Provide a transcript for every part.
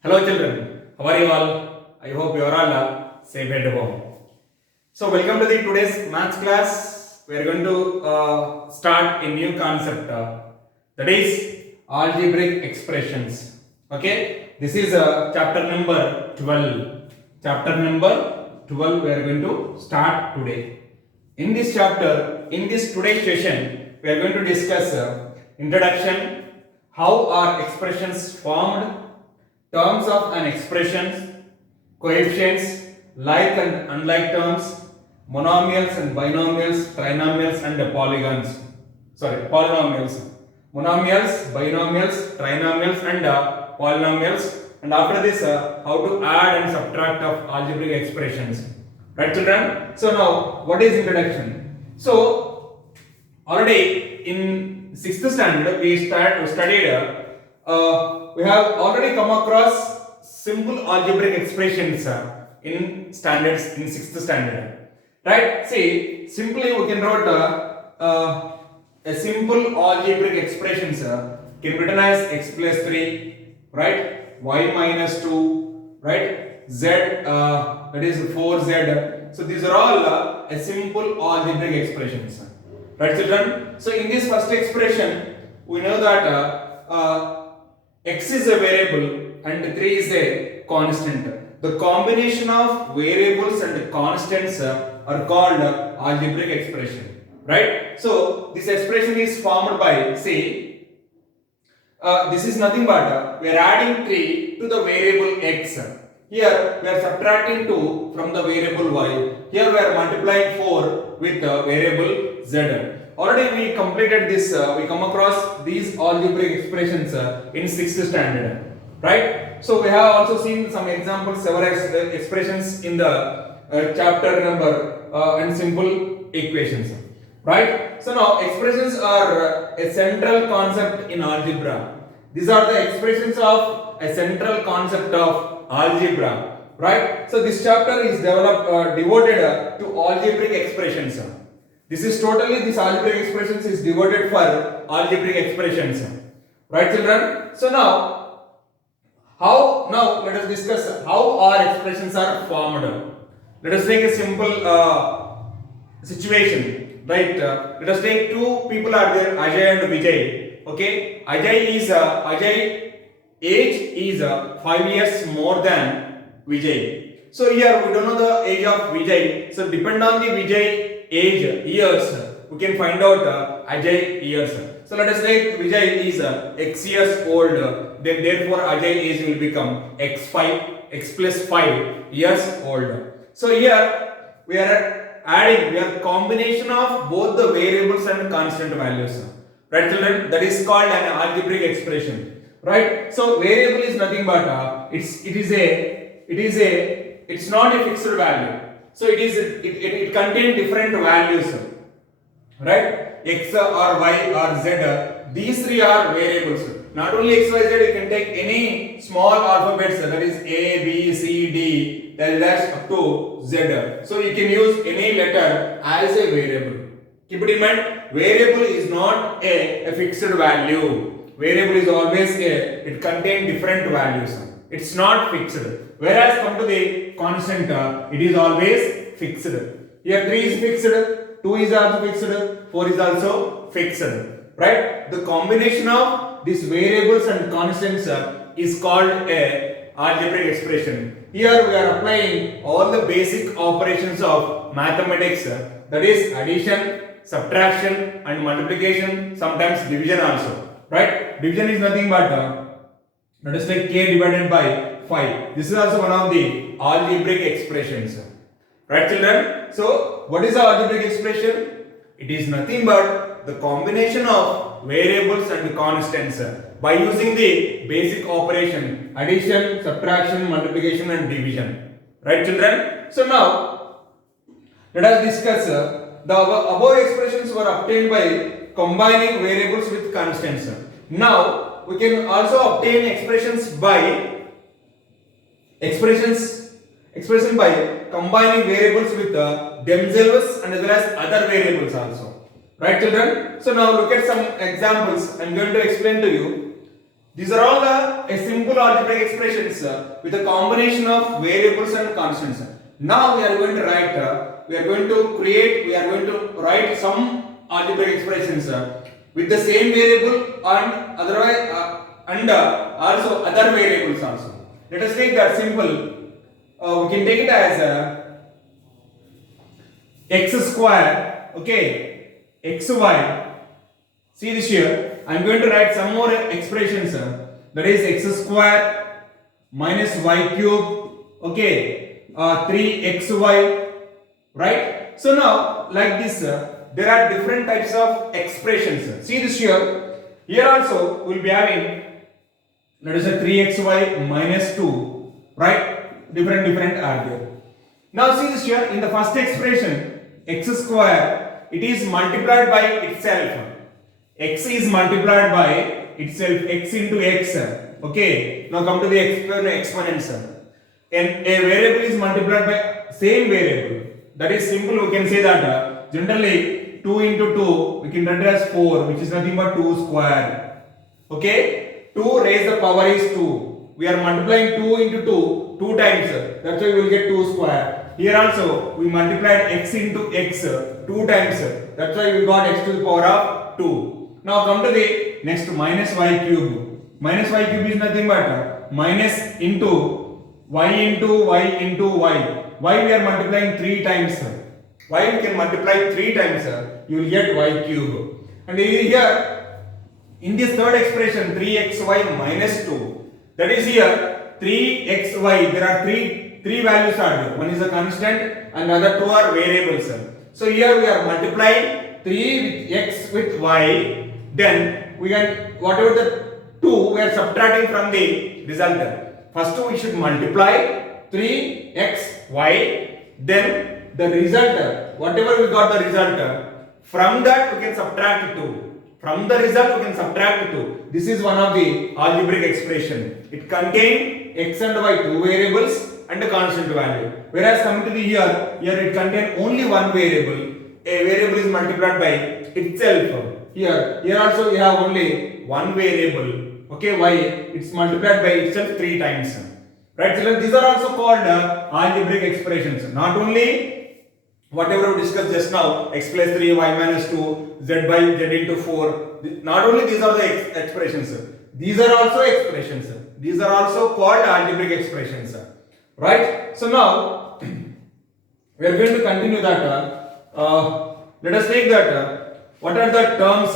Hello children, how are you all? I hope you are all safe at home. So welcome to the today's maths class. We are going to start a new concept that is algebraic expressions. Okay, this is chapter number 12. Chapter number 12 we are going to start today. In this chapter, in this today's session, we are going to discuss introduction, how are expressions formed, terms of an expression, coefficients, like and unlike terms, monomials and binomials, trinomials and polygons. Polynomials. Monomials, binomials, trinomials and polynomials. And after this, how to add and subtract of algebraic expressions. Right, children? So now, what is introduction? So already in 6th standard, we studied. We have already come across simple algebraic expressions in standards in 6th standard. Right? See, simply we can write a simple algebraic expressions can be written as x plus 3, right? Y minus 2, right? Z, that is 4z. So these are all a simple algebraic expressions. Right, children? So in this first expression, we know that x is a variable and 3 is a constant. The combination of variables and constants are called algebraic expression. Right? So this expression is formed by, see, this is nothing but we are adding 3 to the variable x. Here we are subtracting 2 from the variable y. Here we are multiplying 4 with the variable z. Already we completed this, we come across these algebraic expressions in 6th standard. Right? So we have also seen some examples, several expressions in the chapter number and simple equations. Right? So now expressions are a central concept in algebra. These are the expressions of a central concept of algebra. Right? So this chapter is devoted to algebraic expressions. This algebraic expressions is devoted for algebraic expressions. Right, children? So now let us discuss how our expressions are formed. Let us take a simple situation. Right? Let us take two people are there, Ajay and Vijay. Okay? Ajay age is 5 years more than Vijay. So here we don't know the age of Vijay. So depend on the Vijay age years, we can find out Ajay years. So let us take Vijay is x years old. Then therefore Ajay age will become x plus 5 years old. So here we are adding, we have combination of both the variables and constant values. Right, children? That is called an algebraic expression. Right? So variable is nothing but it's not a fixed value. So it contains different values. Right? X or Y or Z. These three are variables. Not only X, Y, Z, you can take any small alphabets, that is A, B, C, D, dash up to Z. So you can use any letter as a variable. Keep it in mind, variable is not a fixed value. Variable is always it contains different values. It's not fixed. Whereas come to the constant, it is always fixed. Here 3 is fixed, 2 is also fixed, 4 is also fixed. Right? The combination of these variables and constants is called a algebraic expression. Here we are applying all the basic operations of mathematics, that is addition, subtraction and multiplication, sometimes division also. Right? Division is nothing but let us take k divided by 5. This is also one of the algebraic expressions. Right, children? So what is the algebraic expression? It is nothing but the combination of variables and constants by using the basic operation addition, subtraction, multiplication and division. Right, children? So now let us discuss the above expressions were obtained by combining variables with constants. Now we can also obtain expression by combining variables with themselves and as well as other variables also. Right, children? So now look at some examples. I am going to explain to you. These are all a simple algebraic expressions with a combination of variables and constants. Now we are going to write, we are going to write some algebraic expressions with the same variable and otherwise also other variables also. Let us take that simple. We can take it as x square, okay, xy. See this here. I am going to write some more expressions. That is x square minus y cube, okay, 3xy, right? So now, like this, there are different types of expressions. See this here. Here also we will be having, that is a 3xy minus 2, right? Different are there. Now see this here. In the first expression, x square, it is multiplied by itself. X is multiplied by itself, x into x, okay. Now come to the exponents. And a variable is multiplied by same variable. That is simple. We can say that generally 2 into 2 we can write as 4, which is nothing but 2 square, okay. 2 raised the power is 2. We are multiplying 2 into 2 times. That's why we will get 2 square. Here also we multiplied x into x 2 times. That's why we got x to the power of 2. Now come to the next, minus y cube. Minus y cube is nothing but minus into y into y into y. Y we are multiplying 3 times. Y we can multiply 3 times. You will get y cube. And here in this third expression 3xy minus 2. That is here 3xy. There are three values are there. One is a constant and other 2 are variables. So here we are multiplying 3 with x with y. Then we can, whatever the 2 we are subtracting from the result. First we should multiply 3xy, then the result, whatever we got the result, from that we can subtract 2. From the result we can subtract 2. This is one of the algebraic expression. It contains x and y 2 variables and a constant value. Whereas coming to the here it contains only one variable. A variable is multiplied by itself. Here also you have only one variable, okay, y, it's multiplied by itself 3 times, right? So these are also called algebraic expressions. Not only whatever we discussed just now, x plus 3, y minus 2, z by z into 4, not only these are the expressions, these are also expressions. These are also called algebraic expressions, right? So now we are going to continue that. Let us take that. What are the terms?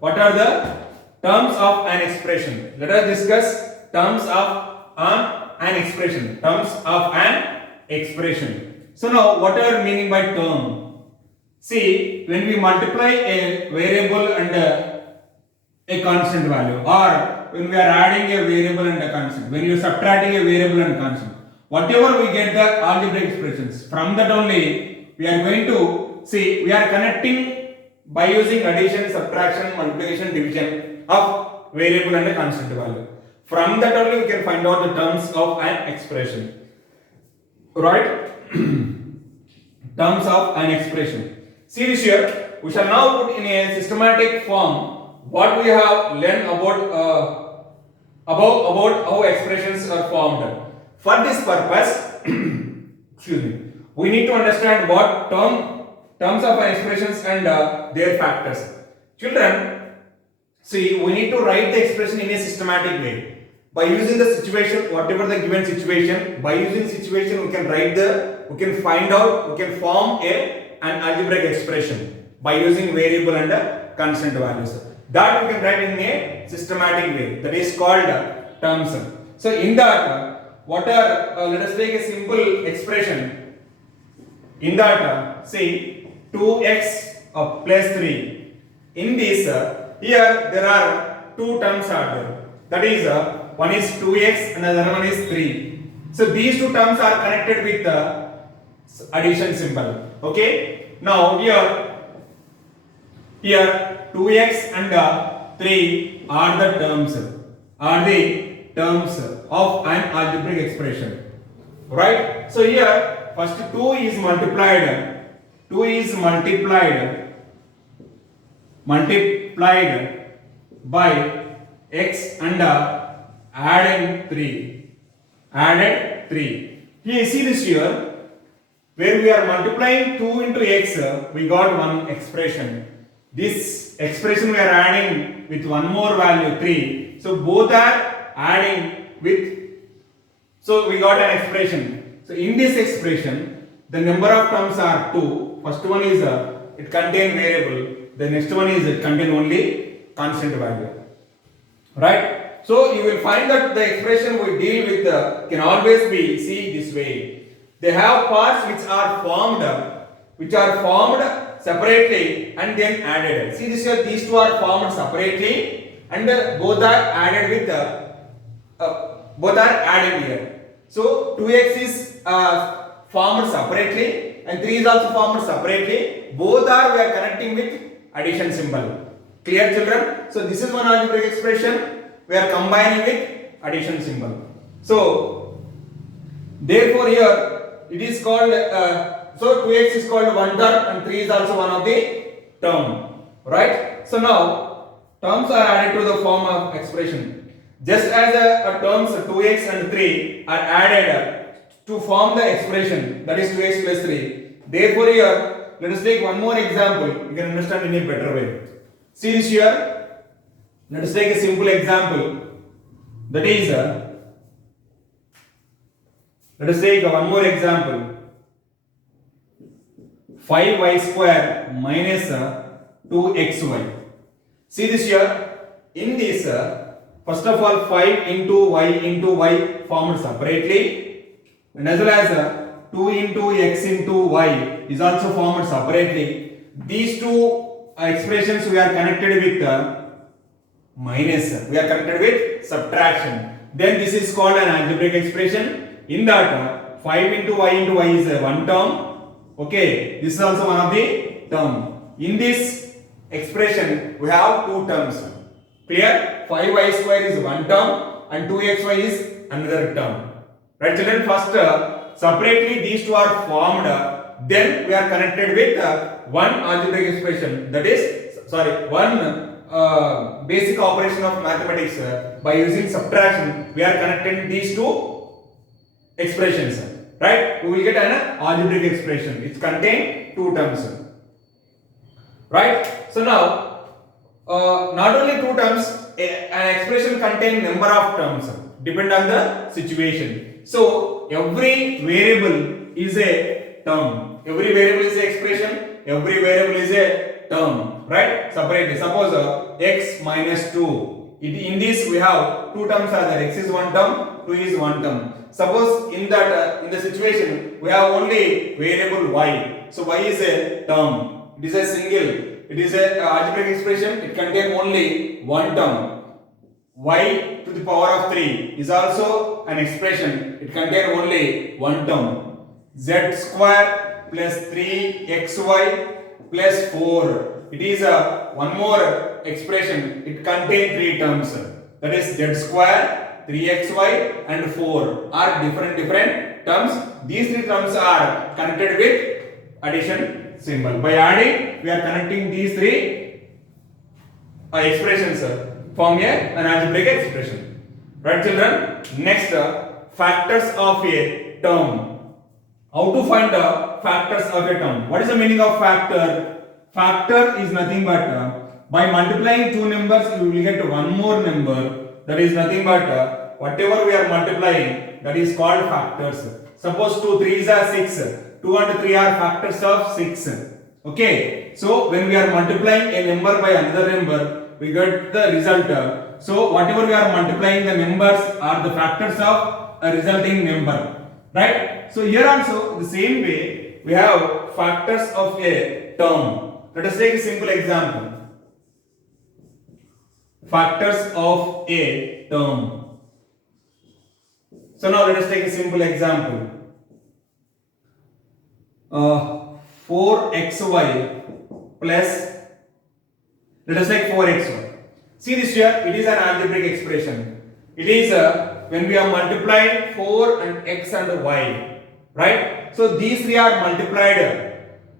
What are the terms of an expression? Let us discuss terms of an expression. Terms of an expression. So now, what are meaning by term? See, when we multiply a variable and a constant value, or when we are adding a variable and a constant, when you are subtracting a variable and constant, whatever we get the algebraic expressions, from that only we are going to see, we are connecting by using addition, subtraction, multiplication, division of variable and a constant value. From that only we can find out the terms of an expression, right? Terms of an expression. See this here. We shall now put in a systematic form what we have learned about how expressions are formed. For this purpose, excuse me, we need to understand what terms of expressions and their factors. Children, see, we need to write the expression in a systematic way. By using the situation, whatever the given situation, by using situation we can find out, we can form an algebraic expression by using variable and constant values. That we can write in a systematic way. That is called terms. So in that, let us take a simple expression. In that, see, 2x plus 3. In this, here there are 2 terms are there. That is, one is 2x and another one is 3. So these 2 terms are connected with the addition symbol. Okay. Now here 2x and 3 are the terms of an algebraic expression. Right. So here first 2 is multiplied by x and adding 3. Added 3. Here, see this here. Where we are multiplying 2 into x, we got one expression. This expression we are adding with one more value 3. So both are adding with. So we got an expression. So in this expression, the number of terms are 2. First one is it contain variable. The next one is it contain only constant value. Right? So you will find that the expression we deal with can always be see this way. They have parts which are formed separately and then added. See this here, these two are formed separately and both are added with both are added here. So 2x is formed separately and 3 is also formed separately. Both are we are connecting with addition symbol. Clear, children? So this is one algebraic expression we are combining with addition symbol. So therefore here it is called so 2x is called one term and 3 is also one of the term, right? So now terms are added to the form of expression. Just as a terms 2x and 3 are added to form the expression, that is 2x plus 3. Therefore here let us take one more example. You can understand in a better way. See this here. Let us take a simple example. That is let us take one more example. 5y square minus 2xy. See this here. In this, first of all, 5 into y formed separately, and as well as 2 into x into y is also formed separately. These two expressions we are connected with minus. We are connected with subtraction. Then this is called an algebraic expression. In that 5 into y is one term. Okay, this is also one of the term. In this expression we have two terms. Clear? 5y square is one term and 2xy is another term. Right, children? First separately these two are formed. Then we are connected with one algebraic expression. That is one basic operation of mathematics. By using subtraction we are connecting these two expressions, right? We will get an algebraic expression. It contains two terms, right? So now not only two terms, an expression contains number of terms depend on the situation. So every variable is a term. Every variable is an expression. Every variable is a term, right? Separately, suppose x minus 2. In this we have two terms are there. X is one term, 2 is one term. Suppose in that in the situation we have only variable y. So y is a term. It is a single. It is a algebraic expression. It contains only one term. Y to the power of 3 is also an expression. It contains only one term. Z square plus 3xy plus 4. It is one more expression. It contains three terms. That is z square, 3xy and 4 are different terms. These three terms are connected with addition symbol. By adding, we are connecting these three expressions form an algebraic expression. Right, children? Next, factors of a term. How to find the factors of a term? What is the meaning of factor? Factor is nothing but by multiplying two numbers, you will get one more number. That is nothing but whatever we are multiplying, that is called factors. Suppose 2 3s are 6. 2 and 3 are factors of 6. Okay. So when we are multiplying a number by another number, we get the result. So whatever we are multiplying, the numbers are the factors of a resulting number. Right? So here also the same way we have factors of a term. Let us take a simple example. Factors of a term. So now let us take a simple example. 4xy plus, let us take 4xy. See this here, it is an algebraic expression. It is when we are multiplying 4 and x and y, right? So these three are multiplied.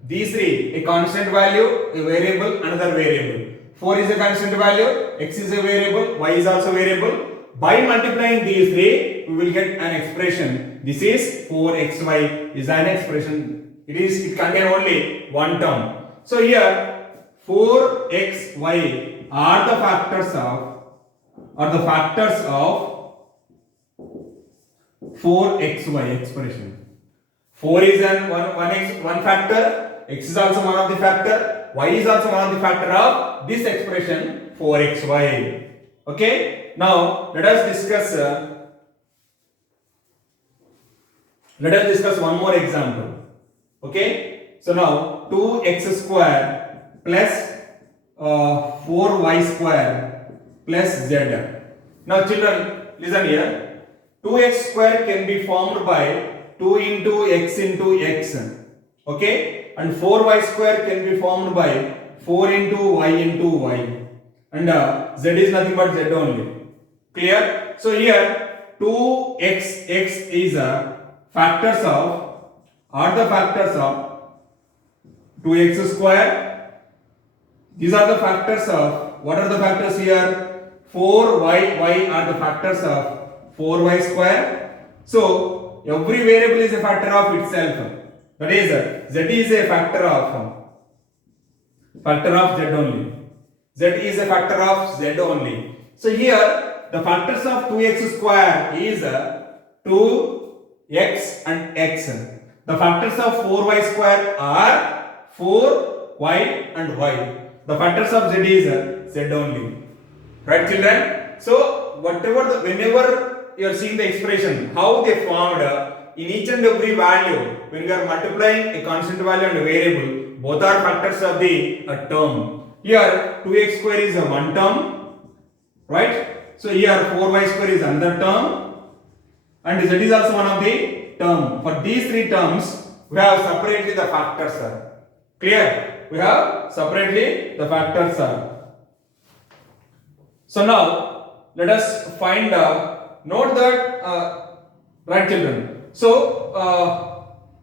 These three, a constant value, a variable, another variable. 4 is a constant value, x is a variable, y is also variable. By multiplying these three, we will get an expression. This is 4xy is an expression. It contains only one term. So here 4xy are the factors of 4xy expression. 4 is one factor, x is also one of the factor, y is also one of the factor of this expression 4xy. Okay, now let us discuss one more example. Okay, so now 2x square plus 4y square plus z. Now children, listen here. 2x square can be formed by 2 into x, okay, and 4y square can be formed by 4 into y, and z is nothing but z only. Clear? So here 2x is factors of 2x square. These are the factors of, what are the factors here? 4y are the factors of 4y square. So every variable is a factor of itself. That is, z is a factor of z only. Z is a factor of z only. So here the factors of 2x square is 2x and x. The factors of 4y square are 4y and y. The factors of z is z only. Right children? So whenever you are seeing the expression, how they formed in each and every value, when we are multiplying a constant value and a variable, both are factors of the term. Here 2x square is a one term, right? So here 4y square is another term, and z is also one of the term. For these three terms, we have separately the factors. Clear? We have separately the factors. So now let us find note that right children. So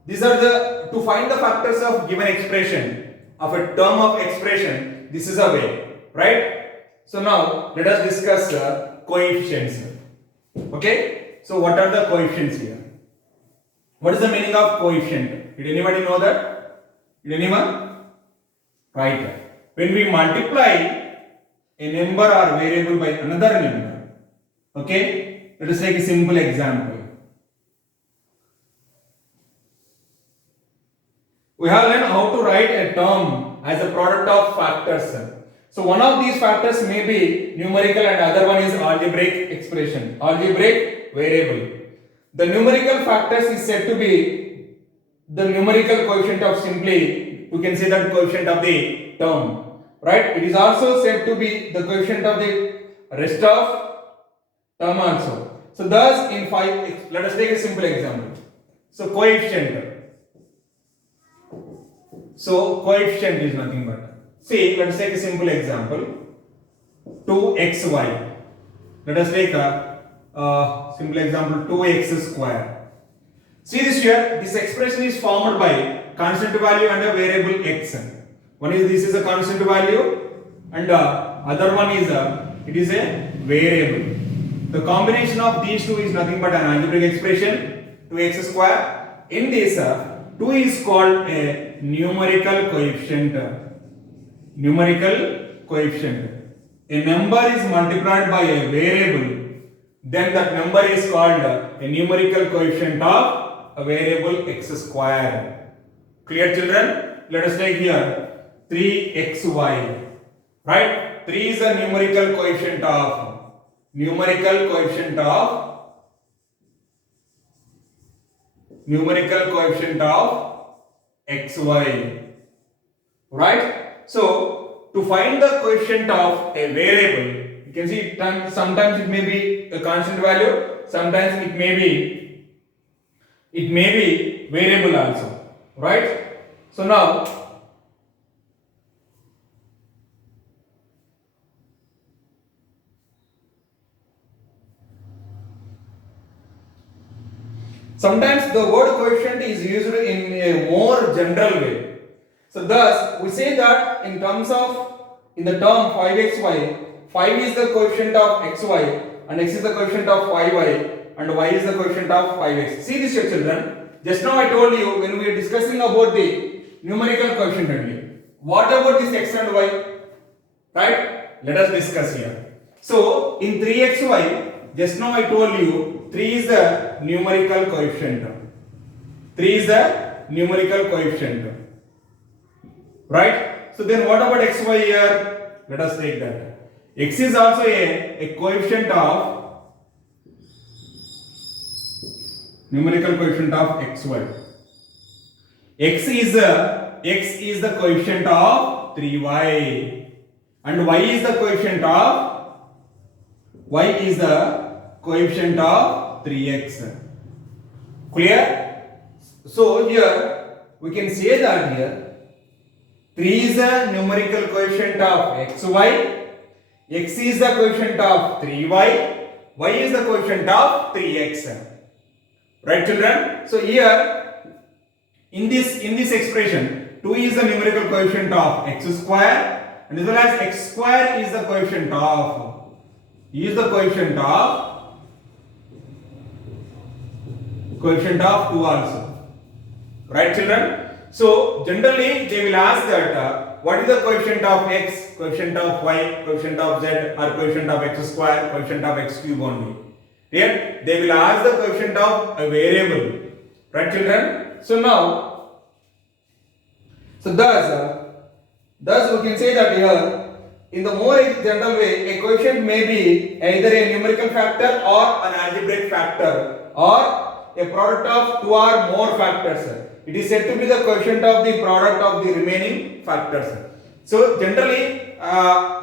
these are to find the factors of given expression, of a term of expression. This is a way, right? So now let us discuss coefficients. Okay? So what are the coefficients here? What is the meaning of coefficient? Did anybody know that? Did anyone? Right. When we multiply a number or variable by another number, okay? Let us take a simple example. We have learned how to write a term as a product of factors. So one of these factors may be numerical and other one is algebraic expression, algebraic variable. The numerical factors is said to be the numerical coefficient of simply, we can say that coefficient of the term, right? It is also said to be the coefficient of the rest of term also. So thus in 5, let us take a simple example. So coefficient. So coefficient is nothing but, see, let us take a simple example, 2xy. Let us take a simple example, 2x square. See this here, this expression is formed by constant value and a variable x. This is a constant value, and other one is it is a variable. The combination of these two is nothing but an algebraic expression, 2x square. In this 2 is called a numerical coefficient. Numerical coefficient. A number is multiplied by a variable, then that number is called a numerical coefficient of a variable x square. Clear children? Let us take here 3xy. Right? 3 is a numerical coefficient of xy, right? So to find the coefficient of a variable, you can see sometimes it may be a constant value, sometimes it may be variable also, right? So now sometimes the word coefficient is used in a more general way. So thus we say that in terms of in the term 5xy, 5 is the coefficient of xy and x is the coefficient of 5y and y is the coefficient of 5x. See this here, children. Just now I told you when we are discussing about the numerical coefficient only. What about this x and y? Right? Let us discuss here. So in 3xy, just now I told you 3 is the numerical coefficient. 3 is the numerical coefficient. Right? So then what about xy here? Let us take that. X is also a coefficient of numerical coefficient of xy. X is the coefficient of 3y and y is the coefficient of 3x. Clear? So here we can say that here 3 is the numerical coefficient of xy, x is the coefficient of 3y, y is the coefficient of 3x. Right, children? So here in this expression 2 is the numerical coefficient of x square and as well as x square is the coefficient of 2 also. Right, children? So generally they will ask that what is the coefficient of x, coefficient of y, coefficient of z or coefficient of x square, coefficient of x cube only. Here they will ask the coefficient of a variable. Right, children? So now, thus we can say that here in the more general way a coefficient may be either a numerical factor or an algebraic factor or a product of two or more factors. It is said to be the coefficient of the product of the remaining factors. So generally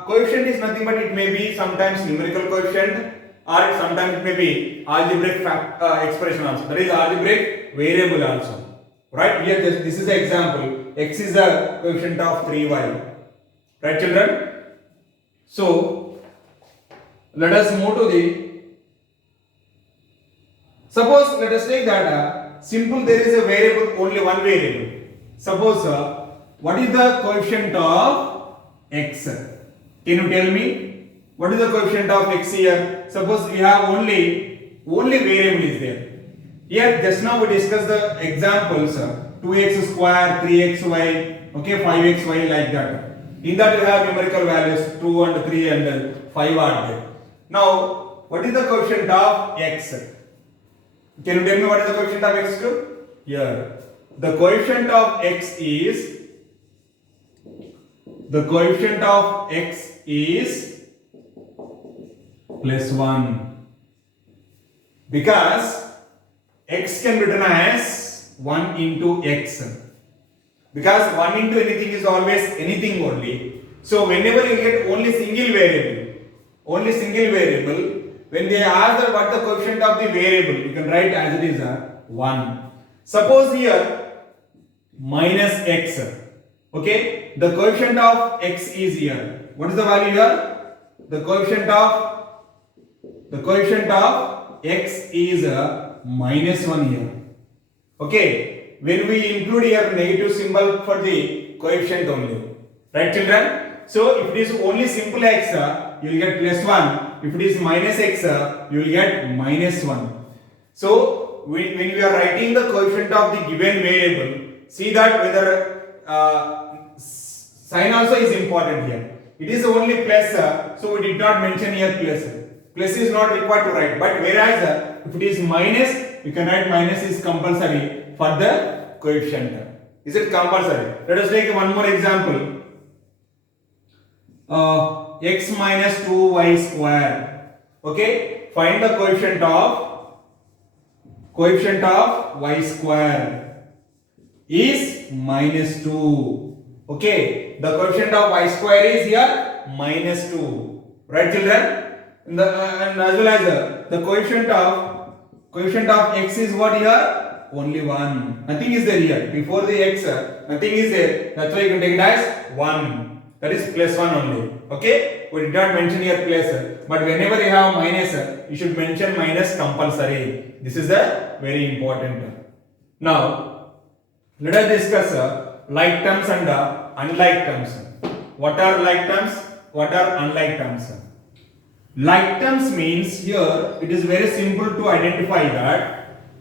coefficient is nothing but it may be sometimes numerical coefficient or sometimes it may be algebraic expression also. That is algebraic variable also. Right? Here this is the example. X is the coefficient of 3y. Right, children? So let us move to the. Suppose let us take that simple there is a variable, only one variable. Suppose what is the coefficient of x? Can you tell me what is the coefficient of x here? Suppose we have only variable is there. Here just now we discussed the examples 2x square, 3xy, okay, 5xy like that. In that you have numerical values 2 and 3 and 5 are there. Now what is the coefficient of x? Can you tell me what is the coefficient of x too? Here the coefficient of x is plus 1 because x can be written as 1 into x because 1 into anything is always anything only. So whenever you get only single variable, when they ask that what the coefficient of the variable, you can write as it is 1. Suppose here minus x. Okay, the coefficient of x is here. What is the value here? The coefficient of x is minus 1 here. Okay, when we include here negative symbol for the coefficient only. Right, children? So if it is only simple x, you will get plus 1. If it is minus x, you will get minus 1. So when we are writing the coefficient of the given variable, see that whether sign also is important here. It is only plus, so we did not mention here plus. Plus is not required to write, but whereas if it is minus, you can write minus is compulsory for the coefficient. Is it compulsory? Let us take one more example. X minus 2y square. Okay, find the coefficient of y square is minus 2. Okay, the coefficient of y square is here minus 2. Right, children? And as well as the coefficient of x is what here? Only 1. Nothing is there here. Before the x, nothing is there. That's why you can take it as 1. That is plus 1 only. Okay? We did not mention here plus. But whenever you have minus, you should mention minus compulsory. This is very important. Now, let us discuss like terms and unlike terms. what are like terms, what are unlike terms. Like terms means here it is very simple to identify that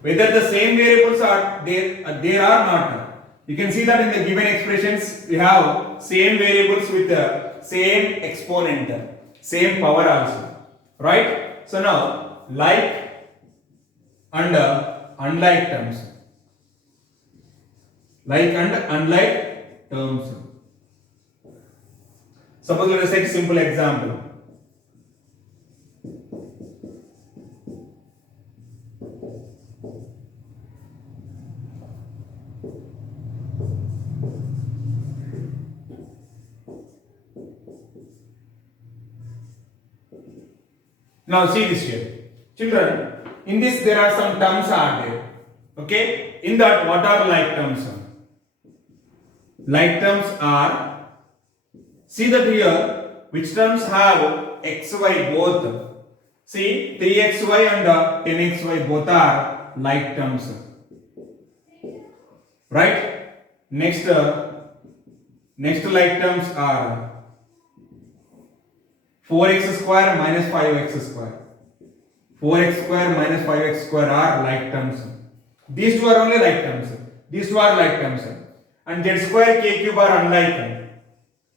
whether the same variables are there or not. You can see that in the given expressions we have same variables with the same exponent, same power also, right? So now like and unlike terms, like and unlike terms. Suppose let us take a simple example. Now see this here. Children, in this there are some terms are there. Okay? In that, what are like terms? Like terms are, see that here, which terms have xy both. See, 3xy and 10xy both are like terms. Right? Next like terms are 4x square minus 5x square. 4x square minus 5x square are like terms. These two are only like terms. These two are like terms. And z square k cube are unlike.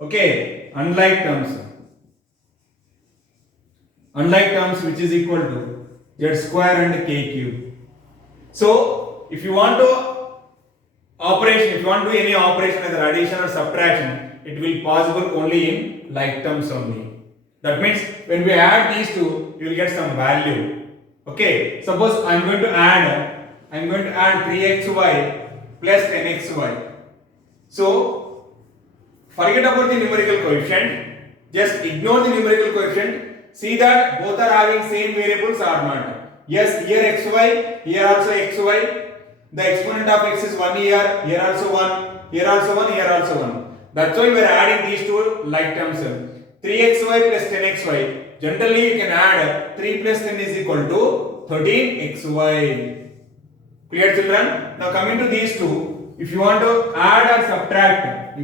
Okay, unlike terms. Unlike terms which is equal to z square and k cube. So, if you want to operation, if you want to do any operation either addition or subtraction, it will possible only in like terms only. That means when we add these two, you will get some value. Okay, suppose I am going to add 3xy plus 10xy. So forget about the numerical coefficient. Just ignore the numerical coefficient. See that both are having same variables or not. Yes, here xy, here also xy. The exponent of x is 1 here, here also 1, here also 1, here also 1. That's why we are adding these two like terms. 3xy plus 10xy. Generally, you can add 3 plus 10 is equal to 13xy. Clear, children? Now coming to these two, if you want to add or subtract,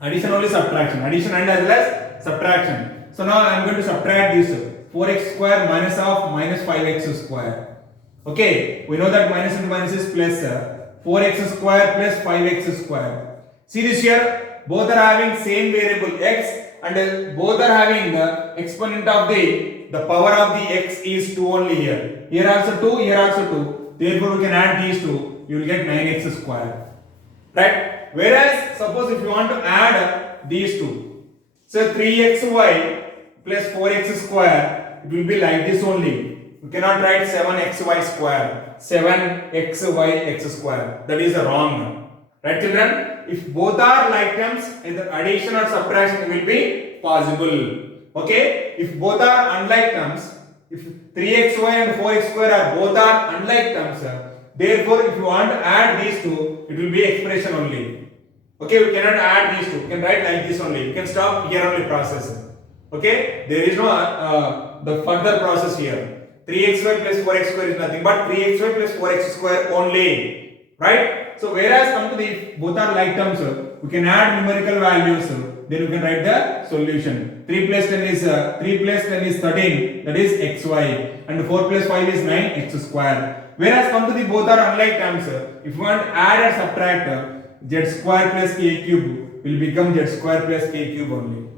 addition only subtraction, addition and as well as subtraction. So now I am going to subtract this 4x square minus 5x square. Okay, we know that minus into minus is plus 4x square plus 5x square. See this here, both are having same variable x and both are having the exponent of the power of the x is 2 only here. Here also 2, here also 2. Therefore we can add these two, you will get 9x square. Right? Whereas suppose if you want to add these two, so 3xy plus 4x square, it will be like this only. You cannot write 7xy square, 7xy square. That is wrong. Right, children? If both are like terms, either addition or subtraction will be possible. Okay? If both are unlike terms, if 3xy and 4x square are both are unlike terms, therefore if you want to add these two, it will be expression only. Okay? We cannot add these two. You can write like this only. You can stop here only process. Okay? There is no the further process here. 3xy plus 4x square is nothing but 3xy plus 4x square only. Right? So whereas come to the both are like terms, we can add numerical values. Then we can write the solution. 3 plus 10 is 13. That is xy, and 4 plus 5 is 9x square. Whereas come to the both are unlike terms, if you want to add or subtract, z square plus k cube will become z square plus k cube only.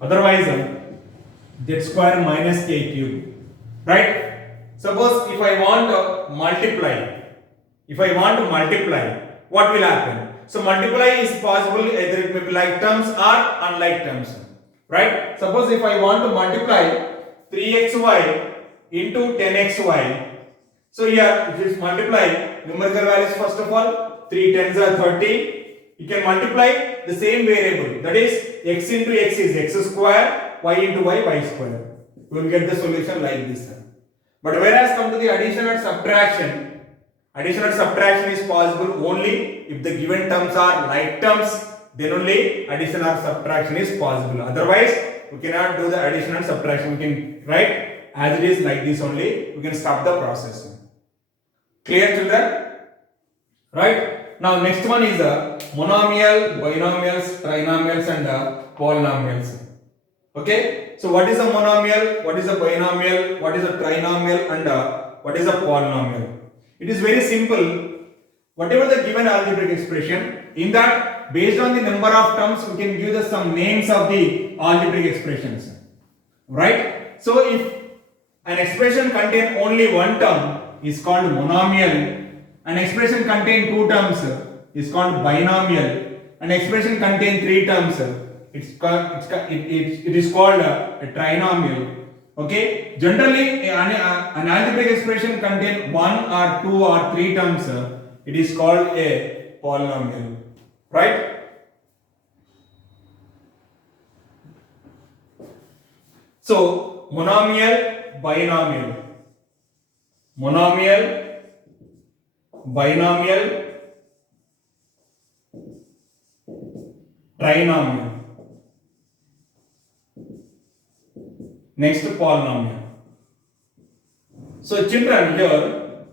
Otherwise, z square minus k cube. Right? Suppose if I want to multiply, what will happen? So multiply is possible either it may be like terms or unlike terms. Right? Suppose if I want to multiply 3xy into 10xy. So here if you multiply numerical values first of all, 3 tens are 30. You can multiply the same variable, that is x into x is x square, y into y square. You will get the solution like this. But whereas come to the addition and subtraction is possible only if the given terms are like terms, then only addition or subtraction is possible. Otherwise, we cannot do the addition and subtraction. We can write as it is like this only. We can stop the process. Clear, children? Right? Now next one is monomial, binomials, trinomials and polynomials. Okay, so what is a monomial, what is a binomial, what is a trinomial and what is a polynomial? It is very simple. Whatever the given algebraic expression, in that based on the number of terms we can give us some names of the algebraic expressions, right? So if an expression contain only one term is called monomial, an expression contain two terms is called binomial, an expression contain three terms it is called a trinomial. Okay, generally an algebraic expression contain one or two or three terms, it is called a polynomial, right? So monomial, binomial, monomial, binomial, trinomial. Next, polynomial. So children, here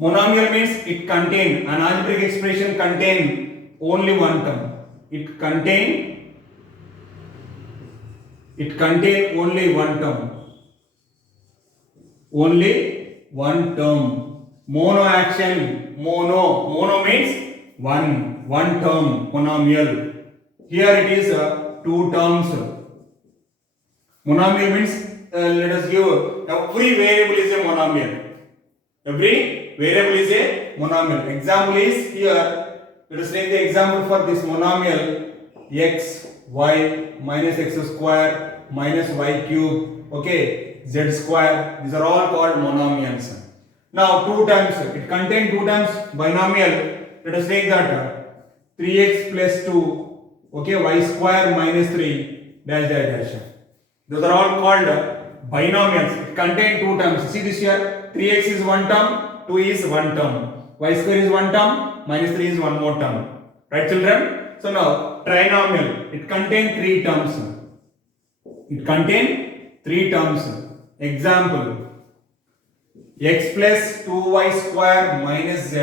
monomial means it contain, an algebraic expression contain only one term. It contain only one term. Only one term. Mono action. Mono means one term. Monomial. Here it is two terms. Monomial means let us give every variable is a monomial. Every variable is a monomial. Example is here. Let us take the example for this monomial x, y, minus x square, minus y cube, okay, z square. These are all called monomials. Now two times, it contains two times binomial. Let us take that 3x plus 2, okay, y square minus 3, dash dash dash. Those are all called binomials. It contains two terms. See this here, 3x is one term, 2 is one term, y square is one term, minus 3 is one more term. Right children? So now trinomial, it contains three terms. It contains three terms. Example, x plus 2y square minus z.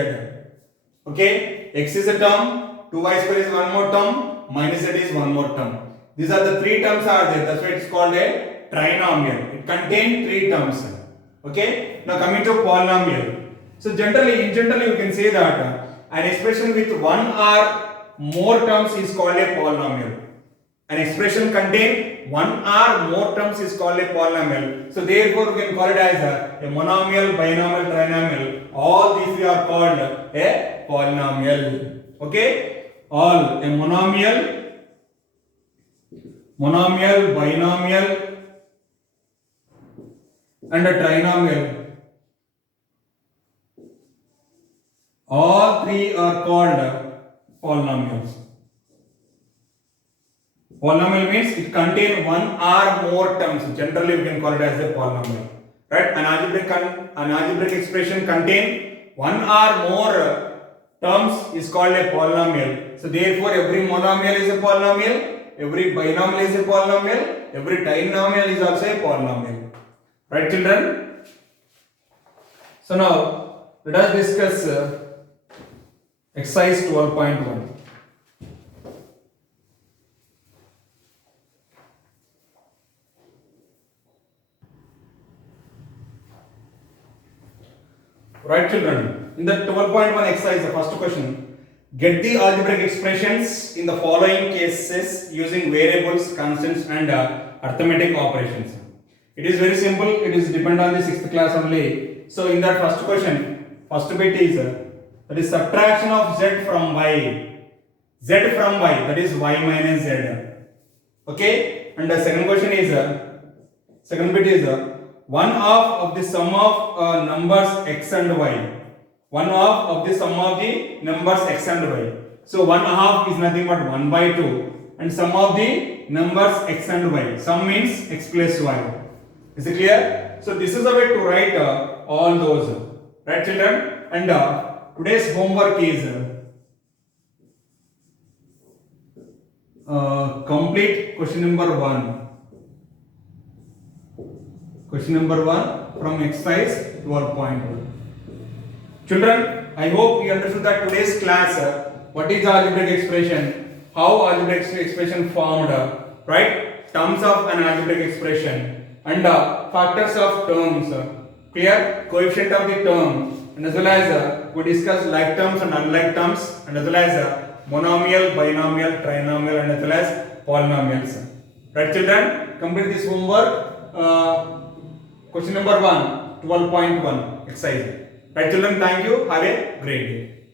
Okay, x is a term, 2y square is one more term, minus z is one more term. These are the three terms are there. That's why it's called a trinomial. It contains three terms. Okay. Now coming to polynomial. So generally you can say that an expression with one or more terms is called a polynomial. An expression contain one or more terms is called a polynomial. So therefore we can call it as a monomial, binomial, trinomial. All these three are called a polynomial. Okay. All a monomial, binomial and a trinomial. All three are called polynomials. Polynomial means it contains one or more terms. Generally, we can call it as a polynomial. Right? An algebraic expression contains one or more terms is called a polynomial. So therefore, every monomial is a polynomial, every binomial is a polynomial, every trinomial is also a polynomial. Right, children? So now let us discuss exercise 12.1. Right, children? In the 12.1 exercise, the first question, get the algebraic expressions in the following cases using variables, constants and arithmetic operations. It is very simple. It is depend on the 6th class only. So in that first question, first bit is that is subtraction of z from y. Z from y, that is y minus z. Okay. And the second question is second bit is 1/2 of the sum of numbers x and y. 1/2 of the sum of the numbers x and y. So 1/2 is nothing but 1/2 and sum of the numbers x and y. Sum means x plus y. Is it clear? So this is the way to write all those. Right, children? And today's homework is complete question number 1. Question number 1 from exercise 12.1. Children, I hope you understood that today's class, what is algebraic expression, how algebraic expression formed, right? Terms of an algebraic expression and factors of terms, clear? Coefficient of the term, and as well as we discuss like terms and unlike terms, and as well as monomial, binomial, trinomial, and as well as polynomials. Right, children? Complete this homework. Question number 1, 12.1 exercise. Right, children? Thank you. Have a great day.